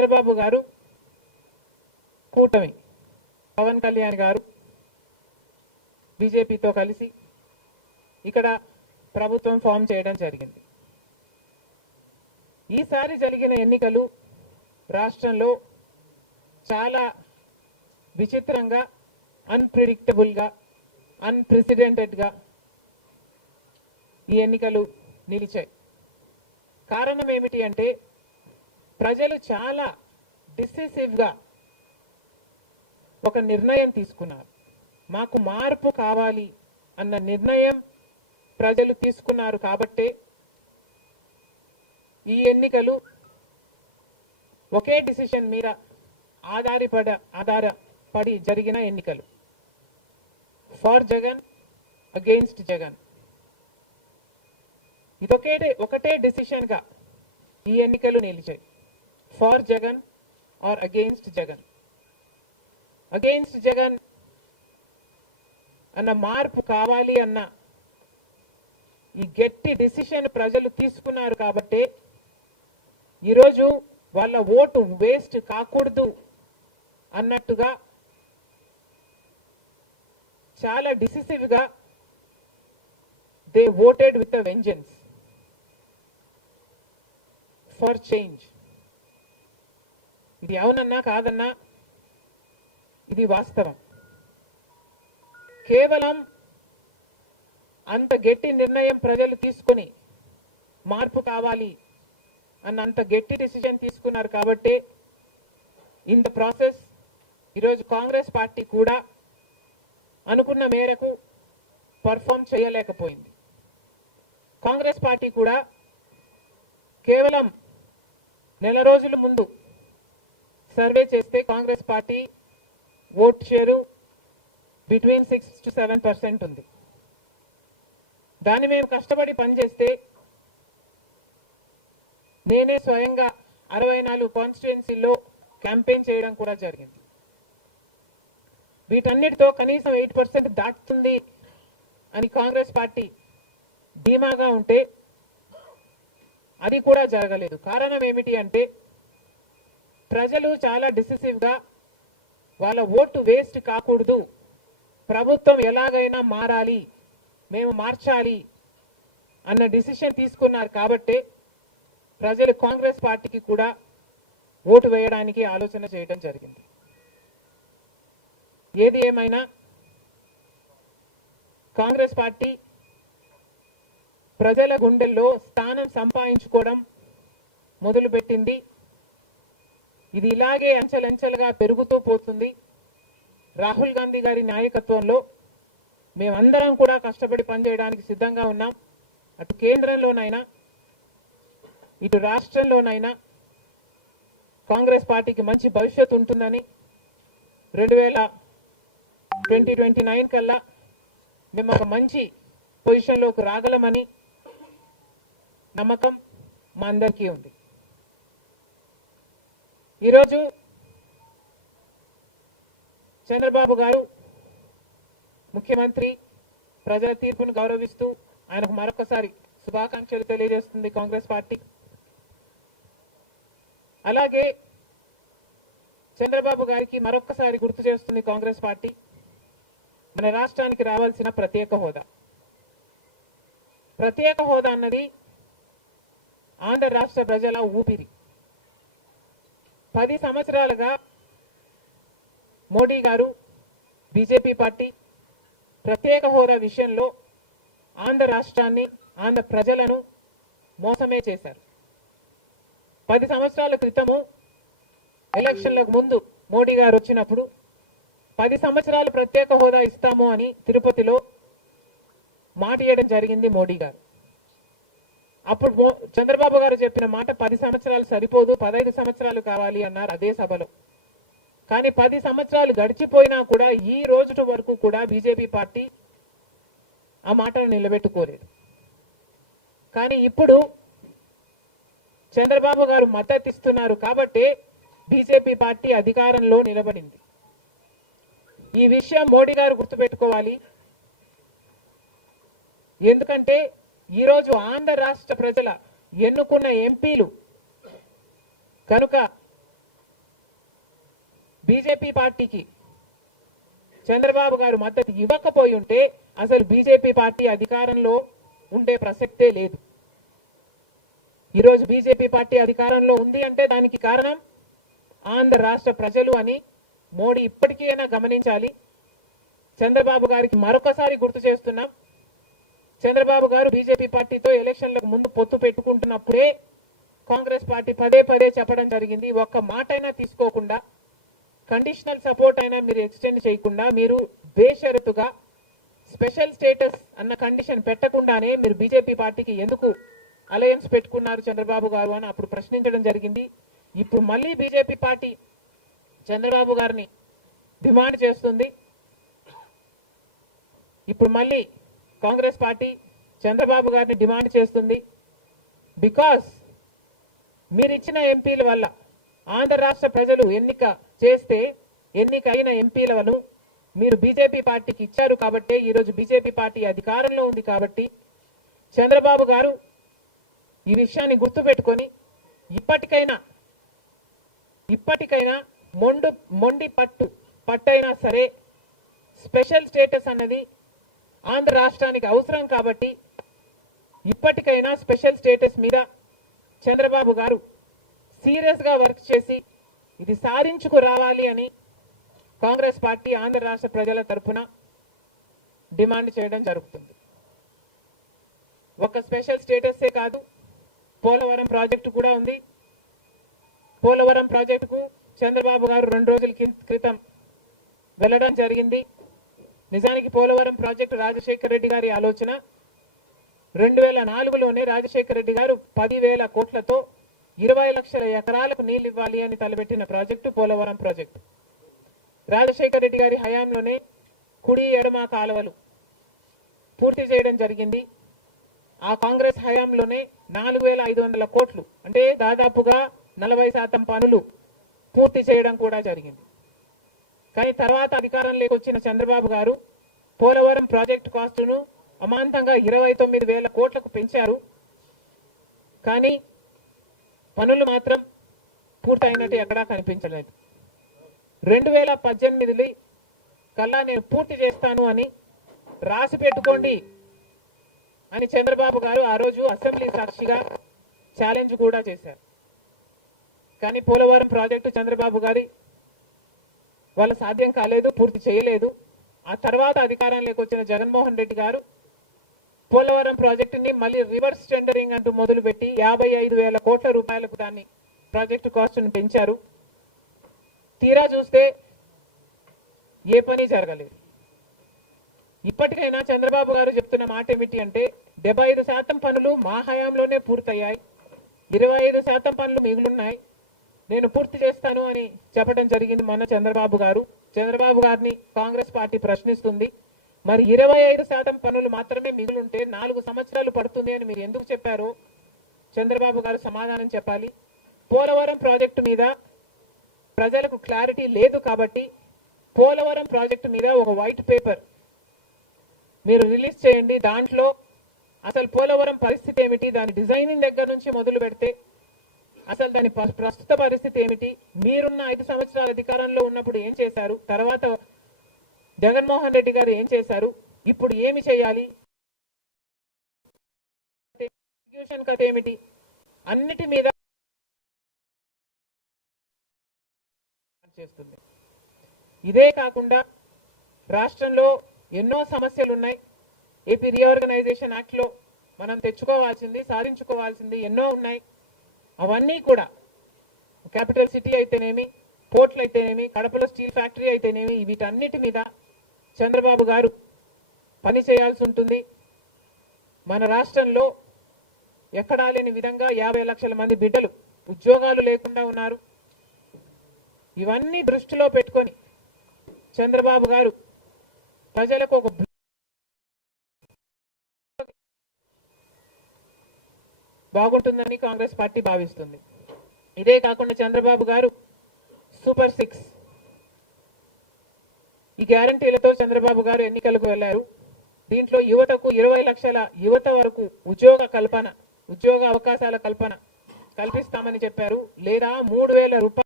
చంద్రబాబు గారు కూటమి పవన్ కళ్యాణ్ గారు బీజేపీతో కలిసి ఇక్కడ ప్రభుత్వం ఫామ్ చేయడం జరిగింది ఈసారి జరిగిన ఎన్నికలు రాష్ట్రంలో చాలా విచిత్రంగా అన్ప్రిడిక్టబుల్గా అన్ప్రెసిడెంటెడ్గా ఈ ఎన్నికలు నిలిచాయి కారణం ఏమిటి అంటే ప్రజలు చాలా డిసిసివ్గా ఒక నిర్ణయం తీసుకున్నారు మాకు మార్పు కావాలి అన్న నిర్ణయం ప్రజలు తీసుకున్నారు కాబట్టే ఈ ఎన్నికలు ఒకే డిసిషన్ మీద ఆధారపడ ఆధారపడి జరిగిన ఎన్నికలు ఫార్ జగన్ అగెయిన్స్ట్ జగన్ ఇదొకే ఒకటే డిసిషన్గా ఈ ఎన్నికలు నిలిచాయి for Jagan or against Jagan against Jagan అన్న మార్పు కావాలి అన్న ఈ గట్టి డిసిషన్ ప్రజలు తీసుకున్నారు కాబట్టి ఈరోజు వాళ్ళ ఓటు వేస్ట్ కాకూడదు అన్నట్టుగా చాలా డిసిసివ్గా they voted with a vengeance for change ఇది అవునన్నా కాదన్నా ఇది వాస్తవం కేవలం అంత గట్టి నిర్ణయం ప్రజలు తీసుకొని మార్పు కావాలి అన్న అంత గట్టి డిసిజన్ తీసుకున్నారు కాబట్టి ఇన్ ద ప్రాసెస్ ఈరోజు కాంగ్రెస్ పార్టీ కూడా అనుకున్న మేరకు పర్ఫామ్ చేయలేకపోయింది కాంగ్రెస్ పార్టీ కూడా కేవలం నెల రోజుల ముందు సర్వే చేస్తే Congress party vote share between six to seven percent ఉంది దాన్ని మేము కష్టపడి పనిచేస్తే నేనే స్వయంగా అరవై నాలుగు కాన్స్టిట్యున్సీల్లో క్యాంపెయిన్ చేయడం కూడా జరిగింది వీటన్నిటితో కనీసం ఎయిట్ పర్సెంట్ దాటుతుంది అని కాంగ్రెస్ పార్టీ ధీమాగా ఉంటే అది కూడా జరగలేదు కారణం ఏమిటి అంటే ప్రజలు చాలా డిసిసివ్గా వాళ్ళ ఓటు వేస్ట్ కాకూడదు ప్రభుత్వం ఎలాగైనా మారాలి మేము మార్చాలి అన్న డిసిషన్ తీసుకున్నారు కాబట్టి ప్రజలు కాంగ్రెస్ పార్టీకి కూడా ఓటు వేయడానికి ఆలోచన చేయడం జరిగింది ఏది ఏమైనా కాంగ్రెస్ పార్టీ ప్రజల గుండెల్లో స్థానం సంపాదించుకోవడం మొదలుపెట్టింది ఇది ఇలాగే అంచెలంచెలుగా పెరుగుతూ పోతుంది రాహుల్ గాంధీ గారి నాయకత్వంలో మేమందరం కూడా కష్టపడి పనిచేయడానికి సిద్ధంగా ఉన్నాం అటు కేంద్రంలోనైనా ఇటు రాష్ట్రంలోనైనా కాంగ్రెస్ పార్టీకి మంచి భవిష్యత్తు ఉంటుందని రెండు వేల ట్వంటీ ట్వంటీ నైన్ కల్లా మేము ఒక మంచి పొజిషన్లోకి రాగలమని నమ్మకం మా అందరికీ ఉంది ఈరోజు చంద్రబాబు గారు ముఖ్యమంత్రి ప్రజల తీర్పును గౌరవిస్తూ ఆయనకు మరొకసారి శుభాకాంక్షలు తెలియజేస్తుంది కాంగ్రెస్ పార్టీ అలాగే చంద్రబాబు గారికి మరొకసారి గుర్తు చేస్తుంది కాంగ్రెస్ పార్టీ మన రాష్ట్రానికి రావాల్సిన ప్రత్యేక హోదా ప్రత్యేక హోదా అన్నది ఆంధ్ర రాష్ట్ర ప్రజల ఊపిరి పది సంవత్సరాలుగా మోడీ గారు బీజేపీ పార్టీ ప్రత్యేక హోదా విషయంలో ఆంధ్ర రాష్ట్రాన్ని ఆంధ్ర ప్రజలను మోసమే చేశారు పది సంవత్సరాల క్రితము ఎలక్షన్లకు ముందు మోడీ గారు వచ్చినప్పుడు పది సంవత్సరాలు ప్రత్యేక హోదా ఇస్తాము అని తిరుపతిలో మాట ఇవ్వడం జరిగింది మోడీ గారు అప్పుడు చంద్రబాబు గారు చెప్పిన మాట పది సంవత్సరాలు సరిపోదు పదహైదు సంవత్సరాలు కావాలి అన్నారు అదే సభలో కానీ పది సంవత్సరాలు గడిచిపోయినా కూడా ఈ రోజు వరకు కూడా బీజేపీ పార్టీ ఆ మాటను నిలబెట్టుకోలేదు కానీ ఇప్పుడు చంద్రబాబు గారు మద్దతు ఇస్తున్నారు కాబట్టి బీజేపీ పార్టీ అధికారంలో నిలబడింది ఈ విషయం మోడీ గారు గుర్తుపెట్టుకోవాలి ఎందుకంటే ఈరోజు ఆంధ్ర రాష్ట్ర ప్రజల ఎన్నుకున్న ఎంపీలు కనుక బీజేపీ పార్టీకి చంద్రబాబు గారు మద్దతు ఇవ్వకపోయి ఉంటే అసలు బీజేపీ పార్టీ అధికారంలో ఉండే ప్రసక్తే లేదు ఈరోజు బీజేపీ పార్టీ అధికారంలో ఉంది అంటే దానికి కారణం ఆంధ్ర రాష్ట్ర ప్రజలు అని మోడీ ఇప్పటికైనా గమనించాలి చంద్రబాబు గారికి మరొకసారి గుర్తు చేస్తున్నాం చంద్రబాబు గారు బీజేపీ పార్టీతో ఎలక్షన్లకు ముందు పొత్తు పెట్టుకుంటున్నప్పుడే కాంగ్రెస్ పార్టీ పదే పదే చెప్పడం జరిగింది ఒక్క మాట అయినా తీసుకోకుండా కండిషనల్ సపోర్ట్ అయినా మీరు ఎక్స్టెండ్ చేయకుండా మీరు బేషరతుగా స్పెషల్ స్టేటస్ అన్న కండిషన్ పెట్టకుండానే మీరు బీజేపీ పార్టీకి ఎందుకు అలయన్స్ పెట్టుకున్నారు చంద్రబాబు గారు అని అప్పుడు ప్రశ్నించడం జరిగింది ఇప్పుడు మళ్ళీ బీజేపీ పార్టీ చంద్రబాబు గారిని డిమాండ్ చేస్తుంది ఇప్పుడు మళ్ళీ కాంగ్రెస్ పార్టీ చంద్రబాబు గారిని డిమాండ్ చేస్తుంది బికాస్ మీరిచ్చిన ఎంపీల వల్ల ఆంధ్ర రాష్ట్ర ప్రజలు ఎన్నిక చేస్తే ఎన్నిక అయిన ఎంపీలను మీరు బీజేపీ పార్టీకి ఇచ్చారు కాబట్టి ఈరోజు బీజేపీ పార్టీ అధికారంలో ఉంది కాబట్టి చంద్రబాబు గారు ఈ విషయాన్ని గుర్తుపెట్టుకొని ఇప్పటికైనా ఇప్పటికైనా మొండు మొండి పట్టు పట్టైనా సరే స్పెషల్ స్టేటస్ అన్నది ఆంధ్ర రాష్ట్రానికి అవసరం కాబట్టి ఇప్పటికైనా స్పెషల్ స్టేటస్ మీద చంద్రబాబు గారు సీరియస్గా వర్క్ చేసి ఇది సారించుకు రావాలి అని కాంగ్రెస్ పార్టీ ఆంధ్ర రాష్ట్ర ప్రజల తరఫున డిమాండ్ చేయడం జరుగుతుంది ఒక స్పెషల్ స్టేటస్సే కాదు పోలవరం ప్రాజెక్టు కూడా ఉంది పోలవరం ప్రాజెక్టుకు చంద్రబాబు గారు రెండు రోజుల క్రితం వెళ్ళడం జరిగింది నిజానికి పోలవరం ప్రాజెక్టు రాజశేఖర రెడ్డి గారి ఆలోచన రెండు వేల నాలుగులోనే రాజశేఖర రెడ్డి గారు పదివేల కోట్లతో ఇరవై లక్షల ఎకరాలకు నీళ్ళు ఇవ్వాలి అని తలపెట్టిన ప్రాజెక్టు పోలవరం ప్రాజెక్టు రాజశేఖర రెడ్డి గారి హయాంలోనే కుడి ఎడమ కాలువలు పూర్తి చేయడం జరిగింది ఆ కాంగ్రెస్ హయాంలోనే నాలుగు వేల ఐదు వందల కోట్లు అంటే దాదాపుగా నలభై శాతం పనులు పూర్తి చేయడం కూడా జరిగింది కానీ తర్వాత అధికారంలోకి వచ్చిన చంద్రబాబు గారు పోలవరం ప్రాజెక్టు కాస్టును అమాంతంగా ఇరవై తొమ్మిది వేల కోట్లకు పెంచారు కానీ పనులు మాత్రం పూర్తయినట్టు ఎక్కడా కనిపించలేదు రెండు వేల పద్దెనిమిదిలో కల్లా నేను పూర్తి చేస్తాను అని రాసి పెట్టుకోండి అని చంద్రబాబు గారు ఆ రోజు అసెంబ్లీ సాక్షిగా ఛాలెంజ్ కూడా చేశారు కానీ పోలవరం ప్రాజెక్టు చంద్రబాబు గారి వాళ్ళ సాధ్యం కాలేదు పూర్తి చేయలేదు ఆ తర్వాత అధికారంలోకి వచ్చిన జగన్మోహన్ రెడ్డి గారు పోలవరం ప్రాజెక్టుని మళ్ళీ రివర్స్ టెండరింగ్ అంటూ మొదలుపెట్టి యాభై ఐదు వేల కోట్ల రూపాయలకు దాన్ని ప్రాజెక్టు కాస్ట్ను పెంచారు తీరా చూస్తే ఏ పని జరగలేదు ఇప్పటికైనా చంద్రబాబు గారు చెప్తున్న మాట ఏమిటి అంటే డెబ్బై శాతం పనులు మా హయాంలోనే పూర్తయ్యాయి ఇరవై శాతం పనులు మిగులున్నాయి నేను పూర్తి చేస్తాను అని చెప్పడం జరిగింది మొన్న చంద్రబాబు గారు చంద్రబాబు గారిని కాంగ్రెస్ పార్టీ ప్రశ్నిస్తుంది మరి ఇరవై ఐదు శాతం పనులు మాత్రమే మిగులుంటే నాలుగు సంవత్సరాలు పడుతుంది అని మీరు ఎందుకు చెప్పారు చంద్రబాబు గారు సమాధానం చెప్పాలి పోలవరం ప్రాజెక్టు మీద ప్రజలకు క్లారిటీ లేదు కాబట్టి పోలవరం ప్రాజెక్టు మీద ఒక వైట్ పేపర్ మీరు రిలీజ్ చేయండి దాంట్లో అసలు పోలవరం పరిస్థితి ఏమిటి దాని డిజైనింగ్ దగ్గర నుంచి మొదలు పెడితే అసలు దాని ప్రస్తుత పరిస్థితి ఏమిటి మీరున్న ఐదు సంవత్సరాల అధికారంలో ఉన్నప్పుడు ఏం చేశారు తర్వాత జగన్మోహన్ రెడ్డి గారు ఏం చేశారు ఇప్పుడు ఏమి చేయాలి కథ ఏమిటి అన్నిటి మీద చేస్తుంది ఇదే కాకుండా రాష్ట్రంలో ఎన్నో సమస్యలు ఉన్నాయి ఏపీ రీఆర్గనైజేషన్ యాక్ట్లో మనం తెచ్చుకోవాల్సింది సాధించుకోవాల్సింది ఎన్నో ఉన్నాయి అవన్నీ కూడా క్యాపిటల్ సిటీ అయితేనేమి పోర్ట్లు అయితేనేమి కడపలో స్టీల్ ఫ్యాక్టరీ అయితేనేమి వీటన్నిటి మీద చంద్రబాబు గారు పని చేయాల్సి ఉంటుంది మన రాష్ట్రంలో ఎక్కడా లేని విధంగా యాభై లక్షల మంది బిడ్డలు ఉద్యోగాలు లేకుండా ఉన్నారు ఇవన్నీ దృష్టిలో పెట్టుకొని చంద్రబాబు గారు ప్రజలకు ఒక బాగుంటుందని కాంగ్రెస్ పార్టీ భావిస్తుంది ఇదే కాకుండా చంద్రబాబు గారు సూపర్ సిక్స్ ఈ గ్యారంటీలతో చంద్రబాబు గారు ఎన్నికలకు వెళ్ళారు దీంట్లో యువతకు ఇరవై లక్షల యువత వరకు ఉద్యోగ కల్పన ఉద్యోగ అవకాశాల కల్పన కల్పిస్తామని చెప్పారు లేదా మూడు రూపాయలు